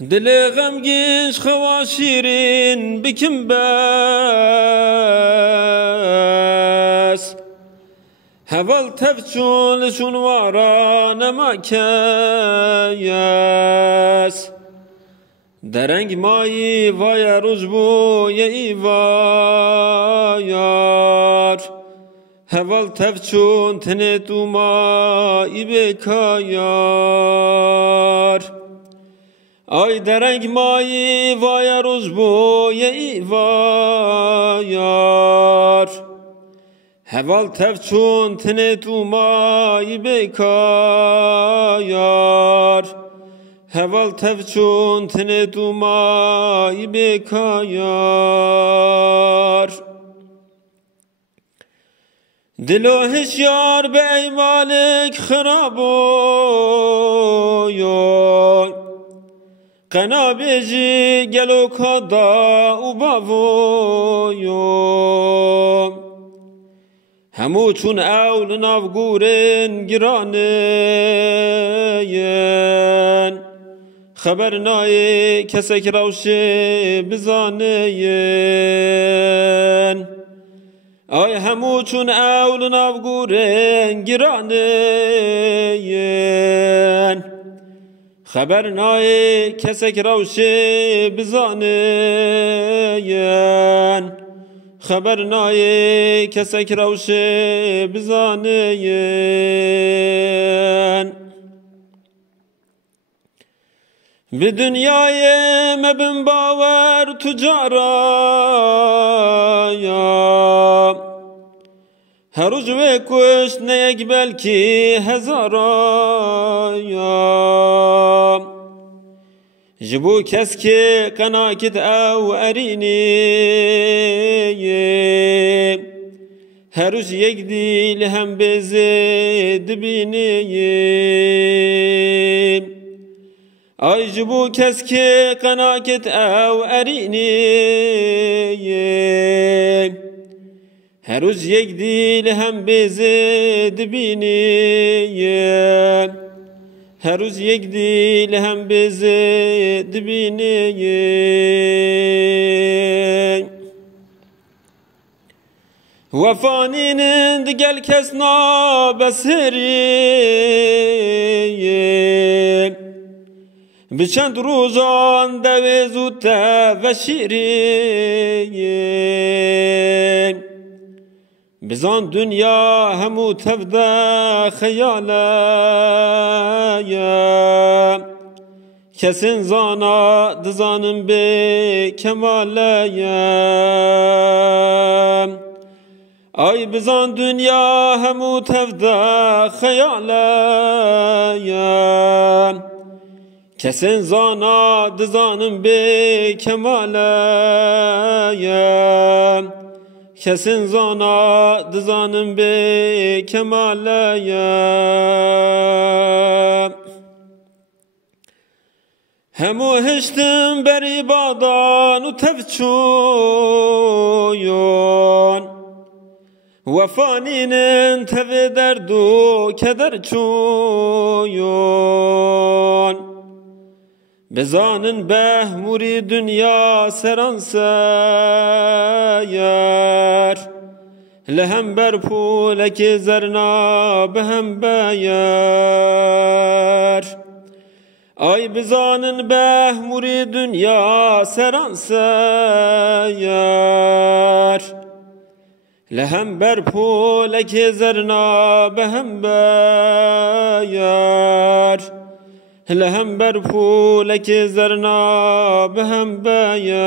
دل غمگین خوا شیرین بکن بس هول تفچون شنوارا نما کیاس درنگ مایی وای روز بو یه ایوایار هول تفچون تنه تو مایی بکایار آی درنگ مایی وای روز بو یه ایوایار هول تفچون تنه تو مایی بکایار هول تفچون تنه تو مایی بکایار دلو هشیار به ای مالک خرابو قنا بیجی گلو کدا و باویو همو چون اول ناو گورن گرانین خبر نای کسک روشه بزانین آی همو چون اول ناو گورن گرانین خبر نای کسک روشه بزانین خبر نای کسک روشه بزانین به دنیای مبن باور تجارا هر روز و کشت نیک بلکی هزارا جبو کس که قناکت او ارینی هر روز یک دیل هم بزد بینی آی جبو کس که قناکت او ارینی هر روز یک دیل هم بزد بینی هر روز یک دیل هم بزد بینی وفانین دگل کس نابسری بچند روزان دوی زودتا و شیری بزان دنیا همو تفدا خیالا کسین زانا دزانم به کمالا آی بزان دنیا همو تفدا خیالا کسین زانا دزانم به کمالا کسین زانا دزانم به کمالا همو هشتم بری بادان و تفچویون وفانین تف درد و کدر چویون بزانن به موری دنیا سران سایر لهم بر پولک زرنا بهم بایر آی بزانن به موری دنیا سران سایر لهم بر پولک زرنا بهم بایر لهم بر پولک زرنا بهم بایر